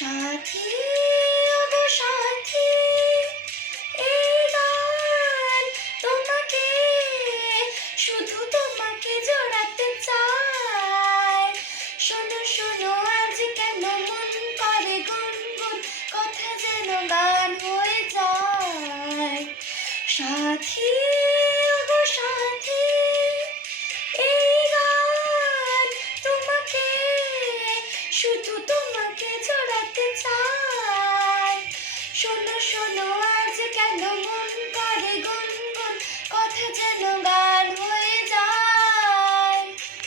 সাথী ওগো সাথী, এই গান তোমাকে, শুধু তোমাকে জড়াতে চায়। শোনো শোনো আজ কেন মন করে গুনগুন, কথা যেন গান হয়ে যায়। সাথী ওগো সাথী, এই গান তোমাকে, শুধু তোমাকে জড়াতে চায়। শোনো শোনো আজ কেন